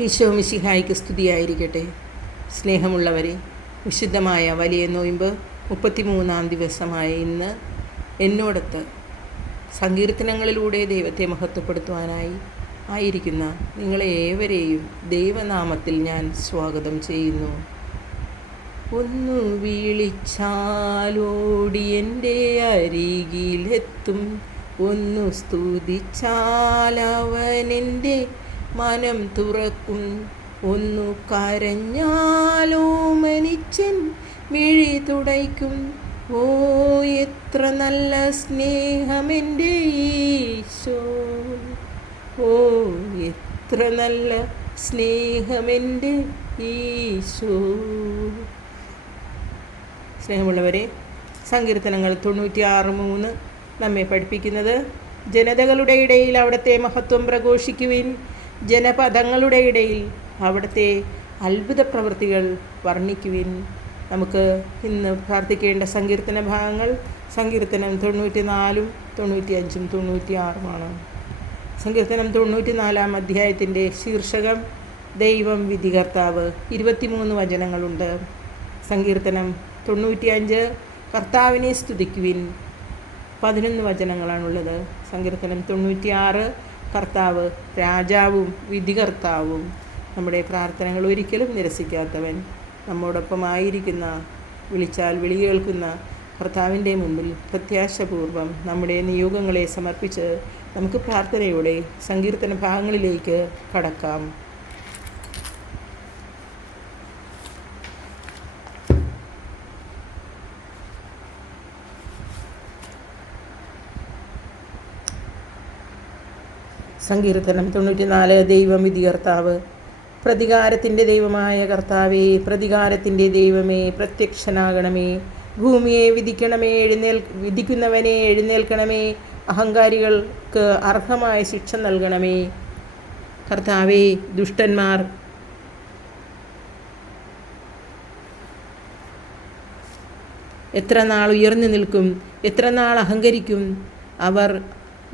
ഈശോ മിശിഹായ്ക്ക് സ്തുതിയായിരിക്കട്ടെ. സ്നേഹമുള്ളവരെ, വിശുദ്ധമായ വലിയ നോയമ്പ് 33-ാം ദിവസമായ ഇന്ന് എന്നോടൊത്ത് സങ്കീർത്തനങ്ങളിലൂടെ ദൈവത്തെ മഹത്വപ്പെടുത്തുവാനായി ആയിരിക്കുന്ന നിങ്ങളെ ഏവരെയും ദൈവനാമത്തിൽ ഞാൻ സ്വാഗതം ചെയ്യുന്നു. ഒന്നു വിളിച്ചാലോടി എൻ്റെ അരികിലെത്തും, ഒന്നു സ്തുതിച്ചാലവനെൻ്റെ മനം തുറക്കും, ഒന്നു കരഞ്ഞാലോ മനിച്ചൻ മിഴി തുടയ്ക്കും. ഓ എത്ര നല്ല സ്നേഹമെൻ്റെ ഈശോ, ഓ എത്ര നല്ല സ്നേഹമെൻ്റെ ഈശോ. സ്നേഹമുള്ളവരെ, സങ്കീർത്തനങ്ങൾ 96:3 നമ്മെ പഠിപ്പിക്കുന്നത്, ജനതകളുടെ ഇടയിൽ അവിടുത്തെ മഹത്വം പ്രഘോഷിക്കുവിൻ, ജനപദങ്ങളുടെ ഇടയിൽ അവിടുത്തെ അത്ഭുത പ്രവൃത്തികൾ വർണ്ണിക്കുവിൻ. നമുക്ക് ഇന്ന് പ്രാർത്ഥിക്കേണ്ട സങ്കീർത്തന ഭാഗങ്ങൾ സങ്കീർത്തനം 94, 95, 96 സങ്കീർത്തനം 94-ാം അധ്യായത്തിൻ്റെ ശീർഷകം ദൈവം വിധികർത്താവ്. 23 വചനങ്ങളുണ്ട്. സങ്കീർത്തനം 95 കർത്താവിനെ സ്തുതിക്കുവിൻ, 11 വചനങ്ങളാണുള്ളത്. സങ്കീർത്തനം 96 കർത്താവ് രാജാവും വിധികർത്താവും, നമ്മുടെ പ്രാർത്ഥനകൾ ഒരിക്കലും നിരസിക്കാത്തവൻ, നമ്മോടൊപ്പമായിരിക്കുന്ന, വിളിച്ചാൽ വിളി കേൾക്കുന്ന കർത്താവിൻ്റെ മുമ്പിൽ പ്രത്യാശപൂർവം നമ്മുടെ നിയോഗങ്ങളെ സമർപ്പിച്ച് നമുക്ക് പ്രാർത്ഥനയോടെ സങ്കീർത്തന ഭാഗങ്ങളിലേക്ക് കടക്കാം. സങ്കീർത്തനം 94 ദൈവം വിധികർത്താവ്. പ്രതികാരത്തിൻ്റെ ദൈവമായ കർത്താവേ, പ്രതികാരത്തിൻ്റെ ദൈവമേ, പ്രത്യക്ഷനാകണമേ. ഭൂമിയെ വിധിക്കണമേ, വിധിക്കുന്നവനെ എഴുന്നേൽക്കണമേ. അഹങ്കാരികൾക്ക് അർഹമായ ശിക്ഷ നൽകണമേ. കർത്താവേ, ദുഷ്ടന്മാർ എത്ര നാൾ ഉയർന്നു നിൽക്കും? എത്ര നാൾ അഹങ്കരിക്കും? അവർ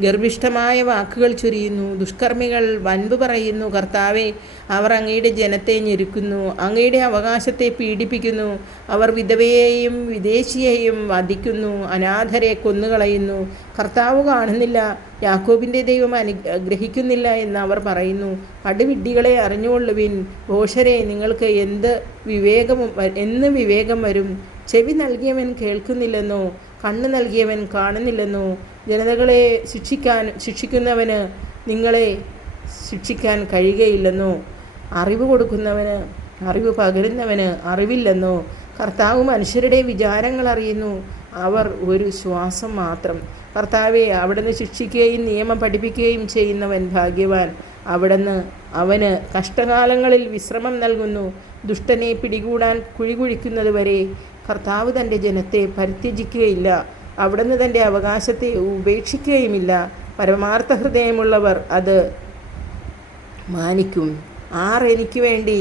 ഗർഭിഷ്ഠമായ വാക്കുകൾ ചൊരിയുന്നു, ദുഷ്കർമ്മികൾ വൻപ് പറയുന്നു. കർത്താവെ, അവർ അങ്ങയുടെ ജനത്തെ ഞെരുക്കുന്നു, അങ്ങയുടെ അവകാശത്തെ പീഡിപ്പിക്കുന്നു. അവർ വിധവയെയും വിദേശിയെയും വധിക്കുന്നു, അനാഥരെ കൊന്നുകളയുന്നു. കർത്താവ് കാണുന്നില്ല, യാക്കോബിൻ്റെ ദൈവം ഗ്രഹിക്കുന്നില്ല എന്ന് അവർ പറയുന്നു. പടുവിഡ്ഢികളെ അറിഞ്ഞുകൊള്ളുവിൻ. ഭോഷരെ, നിങ്ങൾക്ക് എന്ന് വിവേകം വരും? ചെവി നൽകിയവൻ കേൾക്കുന്നില്ലെന്നോ? കണ്ണ് നൽകിയവൻ കാണുന്നില്ലെന്നോ? ജനതകളെ ശിക്ഷിക്കുന്നവന് നിങ്ങളെ ശിക്ഷിക്കാൻ കഴിയുകയില്ലെന്നോ? അറിവ് കൊടുക്കുന്നവന്, അറിവ് പകരുന്നവന് അറിവില്ലെന്നോ? കർത്താവ് മനുഷ്യരുടെ വിചാരങ്ങൾ അറിയുന്നു, അവർ ഒരു ശ്വാസം മാത്രം. കർത്താവെ, അവിടുന്ന് ശിക്ഷിക്കുകയും നിയമം പഠിപ്പിക്കുകയും ചെയ്യുന്നവൻ ഭാഗ്യവാൻ. അവിടുന്ന് അവന് കഷ്ടകാലങ്ങളിൽ വിശ്രമം നൽകുന്നു. ദുഷ്ടനെ പിടികൂടാൻ കുഴികുഴിക്കുന്നത് വരെ കർത്താവ് തൻ്റെ ജനത്തെ പരിത്യജിക്കുകയില്ല. അവിടുന്ന് തൻ്റെ അവകാശത്തെ ഉപേക്ഷിക്കുകയുമില്ല. പരമാർത്ഥ ഹൃദയമുള്ളവർ അത് മാനിക്കും. എനിക്ക് വേണ്ടി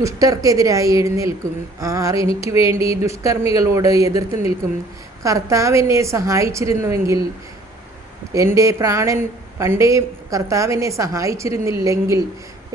ദുഷ്ടർക്കെതിരായി എഴുന്നേൽക്കും. എനിക്ക് വേണ്ടി ദുഷ്കർമ്മികളോട് എതിർത്ത് നിൽക്കും. കർത്താവ് എന്നെ സഹായിച്ചിരുന്നുവെങ്കിൽ, കർത്താവിനെ സഹായിച്ചിരുന്നില്ലെങ്കിൽ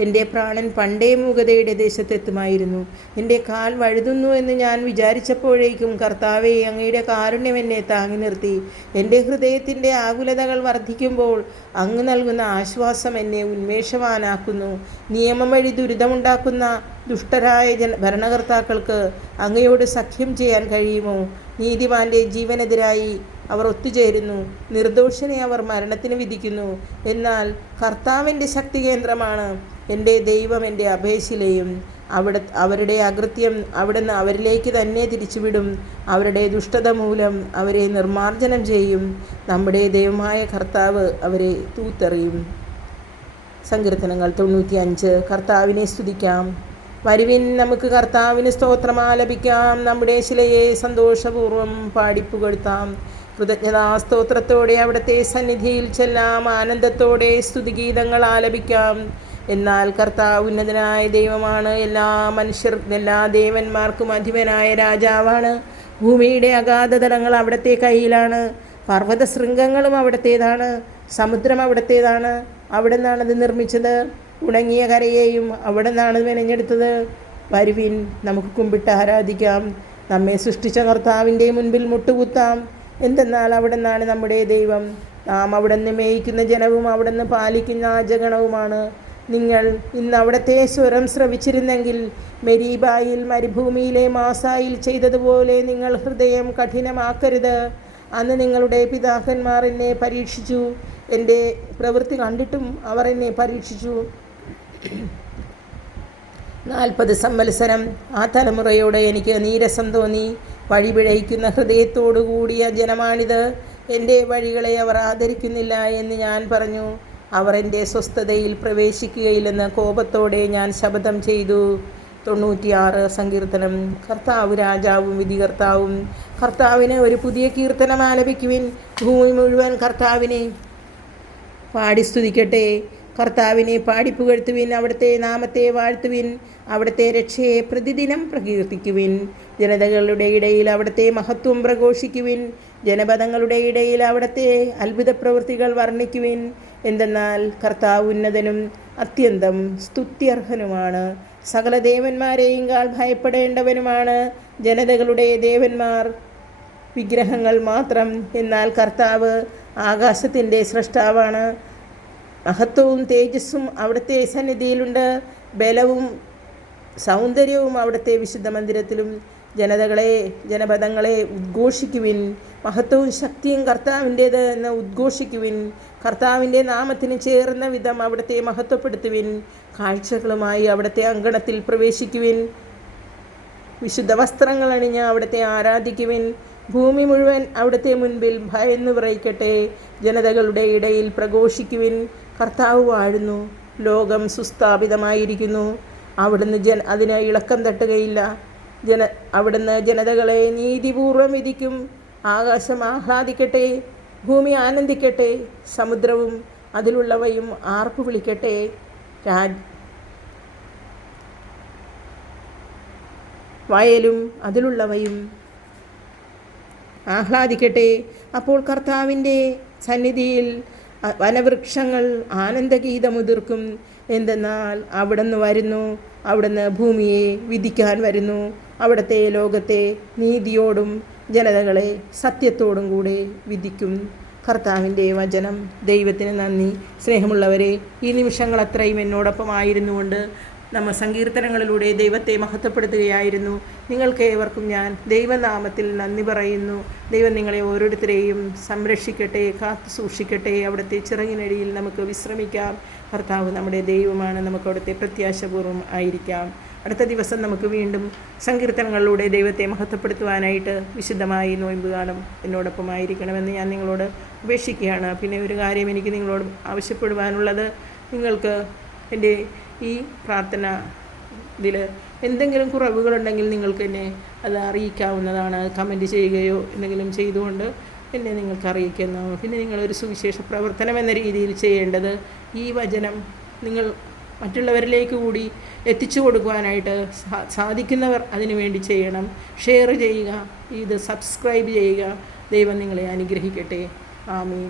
എൻ്റെ പ്രാണൻ പണ്ടേ മൂകതയുടെ ദേശത്തെത്തുമായിരുന്നു. എൻ്റെ കാൽ വഴുതുന്നു എന്ന് ഞാൻ വിചാരിച്ചപ്പോഴേക്കും കർത്താവെ, അങ്ങയുടെ കാരുണ്യം എന്നെ താങ്ങി നിർത്തി. എൻ്റെ ഹൃദയത്തിൻ്റെ ആകുലതകൾ വർദ്ധിക്കുമ്പോൾ അങ്ങ് നൽകുന്ന ആശ്വാസം എന്നെ ഉന്മേഷവാനാക്കുന്നു. നിയമം വഴി ദുരിതമുണ്ടാക്കുന്ന ദുഷ്ടരായ ഭരണകർത്താക്കൾക്ക് അങ്ങയോട് സഖ്യം ചെയ്യാൻ കഴിയുമോ? നീതിമാൻ്റെ ജീവനെതിരായി അവർ ഒത്തുചേരുന്നു, നിർദോഷനെ അവർ മരണത്തിന് വിധിക്കുന്നു. എന്നാൽ കർത്താവിൻ്റെ ശക്തി കേന്ദ്രമാണ്. എൻ്റെ ദൈവം എൻ്റെ അഭയശിലയും. അവരുടെ അകൃത്യം അവിടുന്ന് അവരിലേക്ക് തന്നെ തിരിച്ചുവിടും. അവരുടെ ദുഷ്ടത മൂലം അവരെ നിർമ്മാർജ്ജനം ചെയ്യും. നമ്മുടെ ദൈവമായ കർത്താവ് അവരെ തൂത്തെറിയും. സങ്കീർത്തനങ്ങൾ 95 കർത്താവിനെ സ്തുതിക്കാം. വരുവിൻ, നമുക്ക് കർത്താവിന് സ്തോത്രമാലപിക്കാം. നമ്മുടെ ശിലയെ സന്തോഷപൂർവ്വം പാടിപ്പുകഴ്ത്താം. കൃതജ്ഞതാസ്തോത്രത്തോടെ അവിടുത്തെ സന്നിധിയിൽ ചെല്ലാം. ആനന്ദത്തോടെ സ്തുതിഗീതങ്ങൾ ആലപിക്കാം. എന്നാൽ കർത്താവ് ഉന്നതനായ ദൈവമാണ്. എല്ലാ ദേവന്മാർക്കും അധിപനായ രാജാവാണ്. ഭൂമിയുടെ അഗാധതലങ്ങൾ അവിടുത്തെ കയ്യിലാണ്. പർവ്വത ശൃംഗങ്ങളും അവിടുത്തേതാണ്. സമുദ്രം അവിടുത്തേതാണ്. അവിടെ നിന്നാണത് നിർമ്മിച്ചത്. ഉണങ്ങിയ കരയെയും അവിടെ നിന്നാണ് മെനഞ്ഞെടുത്തത്. വരുവിൻ, നമുക്ക് കുമ്പിട്ട് ആരാധിക്കാം. നമ്മെ സൃഷ്ടിച്ച കർത്താവിൻ്റെ മുൻപിൽ മുട്ടുകുത്താം. എന്തെന്നാൽ അവിടെ നിന്നാണ് നമ്മുടെ ദൈവം. നാം അവിടെ നിന്ന് മേയിക്കുന്ന ജനവും അവിടെ നിന്ന് പാലിക്കുന്ന ആജഗണവുമാണ്. നിങ്ങൾ ഇന്ന് അവിടുത്തെ സ്വരം ശ്രവിച്ചിരുന്നെങ്കിൽ മെരീബായിൽ മരുഭൂമിയിലെ മാസായിൽ ചെയ്തതുപോലെ നിങ്ങൾ ഹൃദയം കഠിനമാക്കരുത്. അന്ന് നിങ്ങളുടെ പിതാക്കന്മാർ എന്നെ പരീക്ഷിച്ചു, എൻ്റെ പ്രവൃത്തി കണ്ടിട്ടും അവർ എന്നെ പരീക്ഷിച്ചു. 40 സംവത്സരം ആ തലമുറയോട് എനിക്ക് നീരസം തോന്നി. വഴിപിഴയ്ക്കുന്ന ഹൃദയത്തോടു കൂടിയ ജനമാണിത്. എൻ്റെ വഴികളെ അവർ ആദരിക്കുന്നില്ല എന്ന് ഞാൻ പറഞ്ഞു. അവർ എൻ്റെ സ്വസ്ഥതയിൽ പ്രവേശിക്കുകയില്ലെന്ന് കോപത്തോടെ ഞാൻ ശപഥം ചെയ്തു. 96 സങ്കീർത്തനം. കർത്താവ് രാജാവും വിധികർത്താവും. കർത്താവിന് ഒരു പുതിയ കീർത്തനം ആലപിക്കുവിൻ. ഭൂമി മുഴുവൻ കർത്താവിനെ പാടി സ്തുതിക്കട്ടെ. കർത്താവിനെ പാടിപ്പുകഴ്ത്തുവിൻ. അവിടുത്തെ നാമത്തെ വാഴ്ത്തുവിൻ. അവിടുത്തെ രക്ഷയെ പ്രതിദിനം പ്രകീർത്തിക്കുവിൻ. ജനതകളുടെ ഇടയിൽ അവിടുത്തെ മഹത്വം പ്രഘോഷിക്കുവിൻ. ജനപദങ്ങളുടെ ഇടയിൽ അവിടുത്തെ അത്ഭുത പ്രവൃത്തികൾ വർണ്ണിക്കുവിൻ. എന്തെന്നാൽ കർത്താവ് ഉന്നതനും അത്യന്തം സ്തുത്യർഹനുമാണ്. സകല ദേവന്മാരെയും കാൾ ഭയപ്പെടേണ്ടവനുമാണ്. ജനതകളുടെ ദേവന്മാർ വിഗ്രഹങ്ങൾ മാത്രം. എന്നാൽ കർത്താവ് ആകാശത്തിൻ്റെ സ്രഷ്ടാവാണ്. മഹത്വവും തേജസ്സും അവിടുത്തെ സന്നിധിയിലുണ്ട്. ബലവും സൗന്ദര്യവും അവിടുത്തെ വിശുദ്ധ മന്ദിരത്തിലും. ജനപദങ്ങളെ ഉദ്ഘോഷിക്കുവിൻ. മഹത്വവും ശക്തിയും കർത്താവിൻ്റേത് എന്ന് ഉദ്ഘോഷിക്കുവിൻ. കർത്താവിൻ്റെ നാമത്തിന് ചേർന്ന വിധം അവിടുത്തെ മഹത്വപ്പെടുത്തുവിൻ. കാഴ്ചകളുമായി അവിടുത്തെ അങ്കണത്തിൽ പ്രവേശിക്കുവിൻ. വിശുദ്ധ വസ്ത്രങ്ങൾ അണിഞ്ഞ് അവിടുത്തെ ആരാധിക്കുവിൻ. ഭൂമി മുഴുവൻ അവിടുത്തെ മുൻപിൽ ഭയന്നു വിറയ്ക്കട്ടെ. ജനതകളുടെ ഇടയിൽ പ്രഘോഷിക്കുവിൻ. കർത്താവ് വാഴുന്നു. ലോകം സുസ്ഥാപിതമായിരിക്കുന്നു. അവിടുന്ന് അതിന് ഇളക്കം തട്ടുകയില്ല. അവിടുന്ന് ജനതകളെ നീതിപൂർവം വിധിക്കും. ആകാശം ആഹ്ലാദിക്കട്ടെ, ഭൂമി ആനന്ദിക്കട്ടെ, സമുദ്രവും അതിലുള്ളവയും ആർപ്പു വിളിക്കട്ടെ. വയലും അതിലുള്ളവയും ആഹ്ലാദിക്കട്ടെ. അപ്പോൾ കർത്താവിൻ്റെ സന്നിധിയിൽ വനവൃക്ഷങ്ങൾ ആനന്ദഗീതമുതിർക്കും. എന്തെന്നാൽ അവിടുന്ന് വരുന്നു. അവിടുന്ന് ഭൂമിയെ വിധിക്കാൻ വരുന്നു. അവിടുത്തെ ലോകത്തെ നീതിയോടും ജനതകളെ സത്യത്തോടും കൂടെ വിധിക്കും. കർത്താവിൻ്റെ വചനം. ദൈവത്തിന് നന്ദി. സ്നേഹമുള്ളവരെ, ഈ നിമിഷങ്ങൾ അത്രയും എന്നോടൊപ്പമായിരുന്നുകൊണ്ട് നമ്മൾ സങ്കീർത്തനങ്ങളിലൂടെ ദൈവത്തെ മഹത്വപ്പെടുത്തുകയായിരുന്നു. നിങ്ങൾക്ക് ഏവർക്കും ഞാൻ ദൈവനാമത്തിൽ നന്ദി പറയുന്നു. ദൈവം നിങ്ങളെ ഓരോരുത്തരെയും സംരക്ഷിക്കട്ടെ, കാത്തു സൂക്ഷിക്കട്ടെ. അവിടുത്തെ ചിറകിനടിയിൽ നമുക്ക് വിശ്രമിക്കാം. കർത്താവ് നമ്മുടെ ദൈവമാണ്. നമുക്ക് അവിടുത്തെ പ്രത്യാശപൂർവ്വം ആയിരിക്കാം. അടുത്ത ദിവസം നമുക്ക് വീണ്ടും സങ്കീർത്തനങ്ങളിലൂടെ ദൈവത്തെ മഹത്വപ്പെടുത്തുവാനായിട്ട് വിശുദ്ധമായി നോയമ്പ് കാണും. എന്നോടൊപ്പമായിരിക്കണമെന്ന് ഞാൻ നിങ്ങളോട് ഉപേക്ഷിക്കുകയാണ്. പിന്നെ ഒരു കാര്യം എനിക്ക് നിങ്ങളോട് ആവശ്യപ്പെടുവാനുള്ളത്, നിങ്ങൾക്ക് എൻ്റെ ഈ പ്രാർത്ഥന ഇതിൽ എന്തെങ്കിലും കുറവുകളുണ്ടെങ്കിൽ നിങ്ങൾക്ക് എന്നെ അത് അറിയിക്കാവുന്നതാണ്. കമൻറ്റ് ചെയ്യുകയോ എന്തെങ്കിലും ചെയ്തുകൊണ്ട് എന്നെ നിങ്ങൾക്ക് അറിയിക്കുന്നു. പിന്നെ നിങ്ങളൊരു സുവിശേഷ പ്രവർത്തനം എന്ന രീതിയിൽ ചെയ്യേണ്ടത്, ഈ വചനം നിങ്ങൾ മറ്റുള്ളവരിലേക്ക് കൂടി എത്തിച്ചു കൊടുക്കുവാനായിട്ട് സാധിക്കുന്നവർ അതിനു വേണ്ടി ചെയ്യണം. ഷെയർ ചെയ്യുക, ഇത് സബ്സ്ക്രൈബ് ചെയ്യുക. ദൈവം നിങ്ങളെ അനുഗ്രഹിക്കട്ടെ. ആമീൻ.